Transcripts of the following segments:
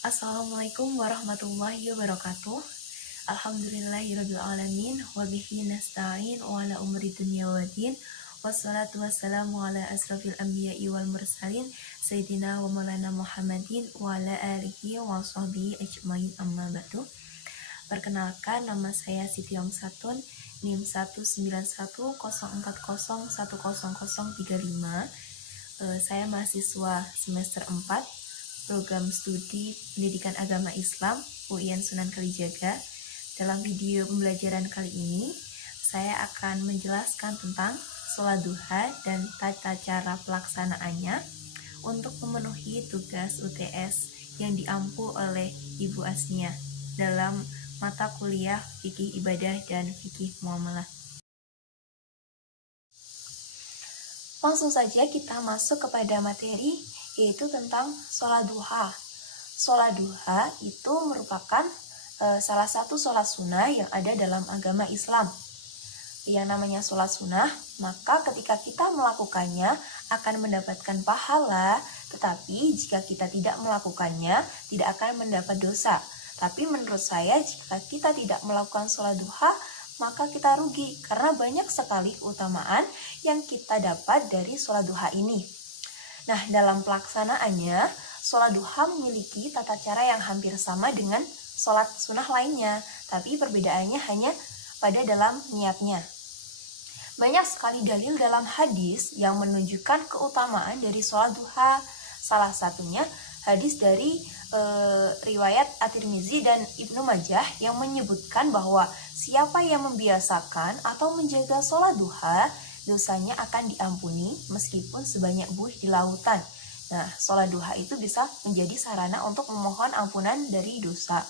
Assalamualaikum warahmatullahi wabarakatuh. Alhamdulillahirrabbilalamin. Wabihi nasta'in wa ala umri dunya waddin. Wassalatu wassalamu ala asrafil anbiya'i wal mursalin Sayyidina wa maulana Muhammadin wa ala alihi wa sahbihi ajmain amma ba'du. Perkenalkan, nama saya Siti Omsatun, NIM 19104010035. Saya mahasiswa semester 4 program studi Pendidikan Agama Islam UIN Sunan Kalijaga. Dalam video pembelajaran kali ini, saya akan menjelaskan tentang sholat duha dan tata cara pelaksanaannya untuk memenuhi tugas UTS yang diampu oleh Ibu Asnia dalam mata kuliah Fikih Ibadah dan Fikih Muamalah. Langsung saja kita masuk kepada materi, yaitu tentang sholat duha. Sholat duha itu merupakan salah satu sholat sunnah yang ada dalam agama Islam. Yang namanya sholat sunnah, maka ketika kita melakukannya akan mendapatkan pahala, tetapi jika kita tidak melakukannya, tidak akan mendapat dosa. Tapi menurut saya, jika kita tidak melakukan sholat duha, maka kita rugi, karena banyak sekali keutamaan yang kita dapat dari sholat duha ini. Nah, dalam pelaksanaannya, sholat duha memiliki tata cara yang hampir sama dengan sholat sunnah lainnya, tapi perbedaannya hanya pada dalam niatnya. Banyak sekali dalil dalam hadis yang menunjukkan keutamaan dari sholat duha. Salah satunya hadis dari riwayat At-Tirmizi dan Ibnu Majah yang menyebutkan bahwa siapa yang membiasakan atau menjaga sholat duha, dosanya akan diampuni meskipun sebanyak buih di lautan. Nah, sholat duha itu bisa menjadi sarana untuk memohon ampunan dari dosa.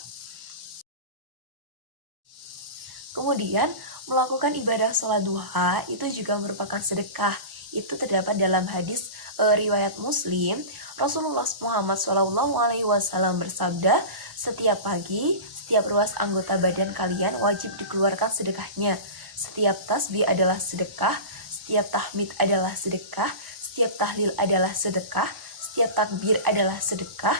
Kemudian, melakukan ibadah sholat duha itu juga merupakan sedekah. Itu terdapat dalam hadis riwayat Muslim. Rasulullah Muhammad SAW bersabda, setiap pagi, setiap ruas anggota badan kalian wajib dikeluarkan sedekahnya. Setiap tasbih adalah sedekah, setiap tahmid adalah sedekah, setiap tahlil adalah sedekah, setiap takbir adalah sedekah,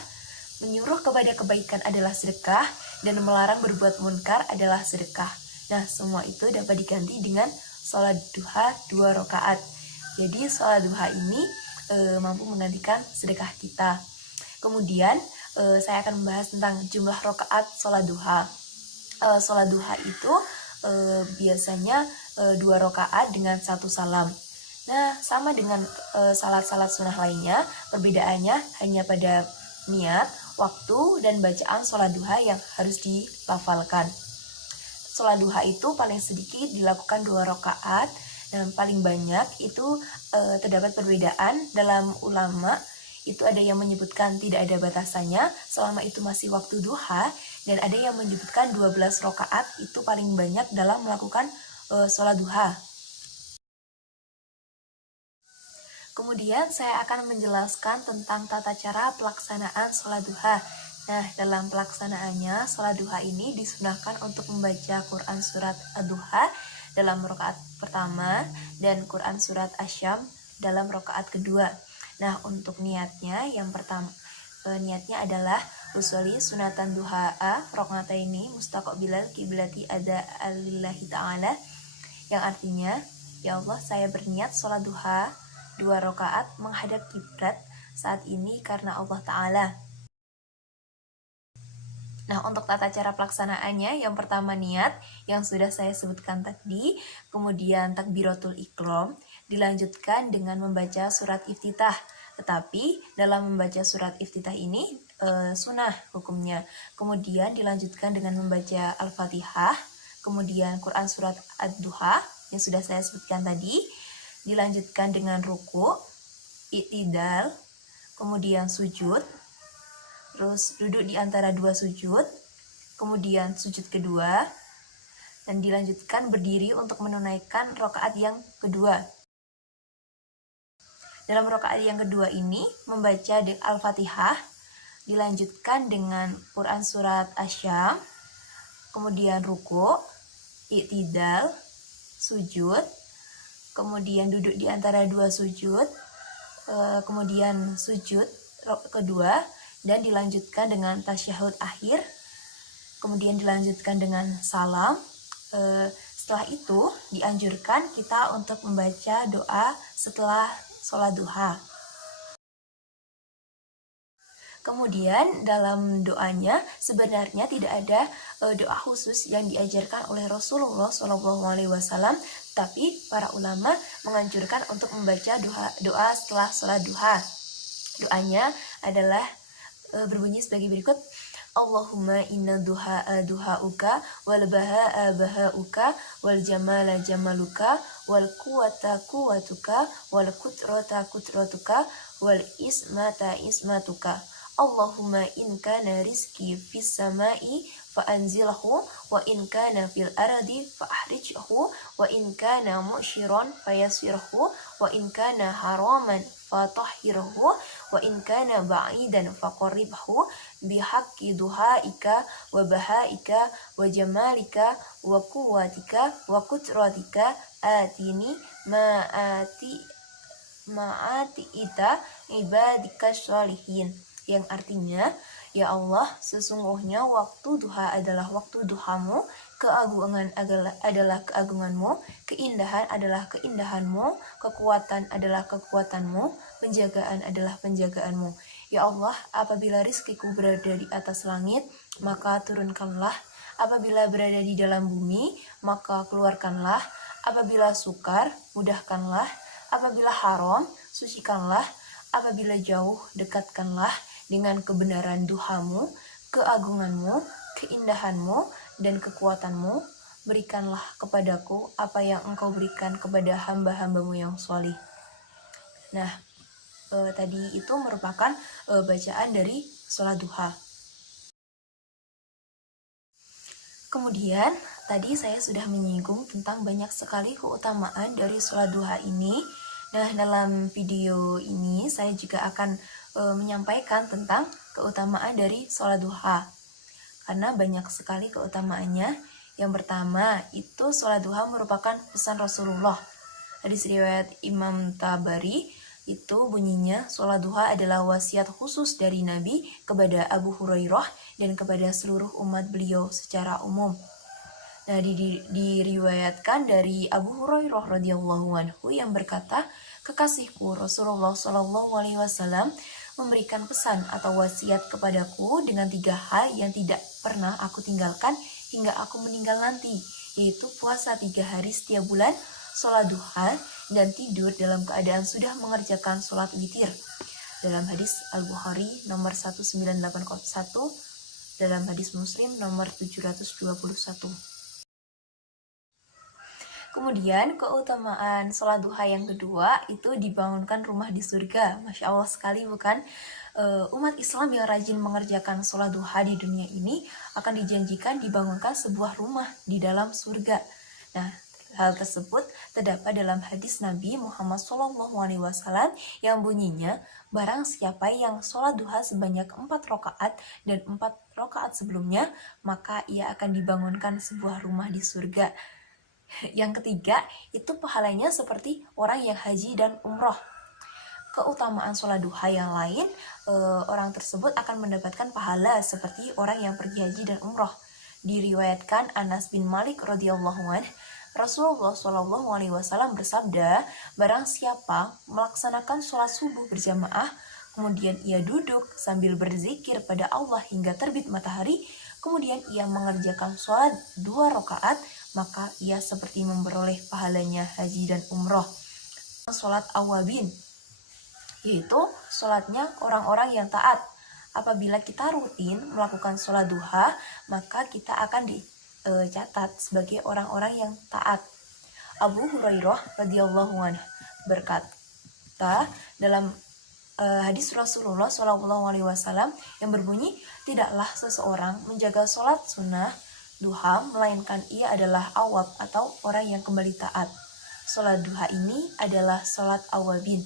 menyuruh kepada kebaikan adalah sedekah, dan melarang berbuat munkar adalah sedekah. Nah, semua itu dapat diganti dengan sholat duha 2 rakaat. Jadi sholat duha ini mampu menggantikan sedekah kita. Kemudian saya akan membahas tentang jumlah rakaat sholat duha. Sholat duha itu biasanya 2 rakaat dengan 1 salam. Nah, sama dengan salat-salat sunnah lainnya, perbedaannya hanya pada niat, waktu, dan bacaan sholat duha yang harus dilafalkan. Sholat duha itu paling sedikit dilakukan 2 rakaat, dan paling banyak itu terdapat perbedaan dalam ulama. Itu ada yang menyebutkan tidak ada batasannya selama itu masih waktu duha, dan ada yang menyebutkan 12 rakaat itu paling banyak dalam melakukan sholat duha. Kemudian saya akan menjelaskan tentang tata cara pelaksanaan sholat duha. Nah, dalam pelaksanaannya, sholat duha ini disunahkan untuk membaca Quran surat Ad-Duha dalam rakaat pertama dan Quran surat Asy-Syam dalam rakaat kedua. Nah, untuk niatnya, yang pertama niatnya adalah usolli sunatan duha'a rokataini mustaqbilal kiblati ada alillahi ta'ala, yang artinya, ya Allah, saya berniat sholat duha 2 rakaat menghadap kiblat saat ini karena Allah Ta'ala. Nah, untuk tata cara pelaksanaannya, yang pertama niat, yang sudah saya sebutkan tadi, kemudian takbiratul ihram, dilanjutkan dengan membaca surat iftitah. Tetapi, dalam membaca surat iftitah ini, sunnah hukumnya. Kemudian dilanjutkan dengan membaca Al-Fatihah, kemudian Quran surat Ad-Duha, yang sudah saya sebutkan tadi, dilanjutkan dengan ruku, i'tidal, kemudian sujud, terus duduk di antara 2 sujud, kemudian sujud kedua, dan dilanjutkan berdiri untuk menunaikan rakaat yang kedua. Dalam rakaat yang kedua ini membaca Al-Fatihah, dilanjutkan dengan Quran surat Asy-Syam, kemudian ruku, i'tidal, sujud, kemudian duduk di antara 2 sujud, kemudian sujud kedua, dan dilanjutkan dengan tasyahud akhir, kemudian dilanjutkan dengan salam. Setelah itu dianjurkan kita untuk membaca doa setelah sholat duha. Kemudian dalam doanya sebenarnya tidak ada doa khusus yang diajarkan oleh Rasulullah SAW, tapi para ulama menganjurkan untuk membaca doa setelah sholat duha. Doanya adalah berbunyi sebagai berikut: Allahumma inna duha'uka wal baha'a baha'uka wal jamala jamaluka wal quwata quwatuka wal kutrata kutratuka wal ismata ismatuka. Allahumma in kana rizki fis samai fa anzilhu wa in kana fil ardi fa ahrijhu wa in kana mu'syiran fa yasirhu wa in kana haraman fa tahhirhu wa in kana ba'idan fa qarribhu bihaqqi duhaika wa bahaika wa jamalika wa quwwatika wa kutratika atini ma'ati ita ibadika sholihin, yang artinya, ya Allah, sesungguhnya waktu duha adalah waktu duhamu, keagungan adalah keagunganmu, keindahan adalah keindahanmu, kekuatan adalah kekuatanmu, penjagaan adalah penjagaanmu. Ya Allah, apabila rizkiku berada di atas langit, maka turunkanlah. Apabila berada di dalam bumi, maka keluarkanlah. Apabila sukar, mudahkanlah. Apabila haram, sucikanlah. Apabila jauh, dekatkanlah dengan kebenaran duhamu, keagunganmu, keindahanmu, dan kekuatanmu. Berikanlah kepadaku apa yang engkau berikan kepada hamba-hambamu yang solih. Nah, tadi itu merupakan bacaan dari sholat duha. Kemudian, tadi saya sudah menyinggung tentang banyak sekali keutamaan dari sholat duha ini. Nah, dalam video ini saya juga akan menyampaikan tentang keutamaan dari sholat duha, karena banyak sekali keutamaannya. Yang pertama, itu sholat duha merupakan pesan Rasulullah. Hadis riwayat Imam Tabari itu bunyinya, sholat duha adalah wasiat khusus dari Nabi kepada Abu Hurairah dan kepada seluruh umat beliau secara umum. Nah, diriwayatkan dari Abu Hurairah radhiyallahu anhu yang berkata, kekasihku Rasulullah SAW memberikan pesan atau wasiat kepadaku dengan 3 hal yang tidak pernah aku tinggalkan hingga aku meninggal nanti, yaitu puasa 3 hari setiap bulan, sholat duha, dan tidur dalam keadaan sudah mengerjakan sholat witir. Dalam hadis Al-Bukhari nomor 1981, dalam hadis Muslim nomor 721. Kemudian keutamaan sholat duha yang kedua itu dibangunkan rumah di surga. Masya Allah sekali, bukan? Umat Islam yang rajin mengerjakan sholat duha di dunia ini akan dijanjikan dibangunkan sebuah rumah di dalam surga. Nah, hal tersebut terdapat dalam hadis Nabi Muhammad SAW yang bunyinya, barang siapa yang sholat duha sebanyak 4 rakaat dan 4 rakaat sebelumnya, maka ia akan dibangunkan sebuah rumah di surga. Yang ketiga, itu pahalanya seperti orang yang haji dan umroh. Keutamaan sholat duha yang lain, orang tersebut akan mendapatkan pahala seperti orang yang pergi haji dan umroh. Diriwayatkan Anas bin Malik radhiyallahu anhu, Rasulullah SAW bersabda, barang siapa melaksanakan sholat subuh berjamaah, kemudian ia duduk sambil berzikir pada Allah hingga terbit matahari, kemudian ia mengerjakan sholat 2 rakaat, maka ia seperti memperoleh pahalanya haji dan umroh. Sholat awabin, yaitu sholatnya orang-orang yang taat. Apabila kita rutin melakukan sholat duha, maka kita akan dicatat sebagai orang-orang yang taat. Abu Hurairah radhiyallahu anhu berkata dalam hadis Rasulullah SAW yang berbunyi, tidaklah seseorang menjaga sholat sunnah duha melainkan ia adalah awab atau orang yang kembali taat. Sholat duha ini adalah sholat awabin.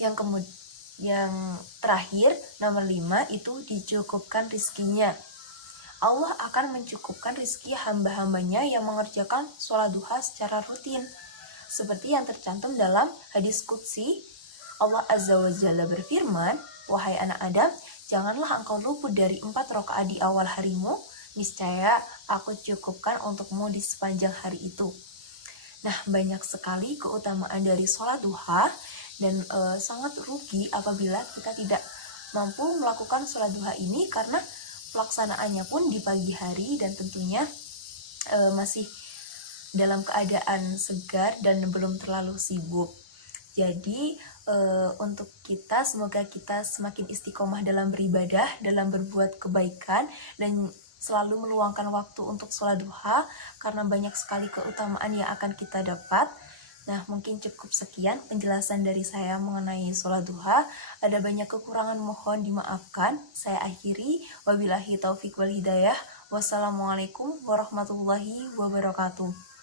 Yang terakhir, nomor 5, itu dicukupkan rizkinya. Allah akan mencukupkan rizki hamba-hambanya yang mengerjakan sholat duha secara rutin, seperti yang tercantum dalam hadis qudsi. Allah Azza wa Jalla berfirman, wahai anak Adam, Janganlah engkau luput dari 4 rakaat di awal harimu, niscaya aku cukupkan untukmu di sepanjang hari itu. Nah, banyak sekali keutamaan dari sholat duha, dan sangat rugi apabila kita tidak mampu melakukan sholat duha ini, karena pelaksanaannya pun di pagi hari dan tentunya masih dalam keadaan segar dan belum terlalu sibuk. Jadi untuk kita, semoga kita semakin istiqomah dalam beribadah, dalam berbuat kebaikan, dan selalu meluangkan waktu untuk sholat duha, karena banyak sekali keutamaan yang akan kita dapat. Nah, mungkin cukup sekian penjelasan dari saya mengenai sholat duha. Ada banyak kekurangan, mohon dimaafkan. Saya akhiri, wabillahi taufik wal hidayah. Wassalamualaikum warahmatullahi wabarakatuh.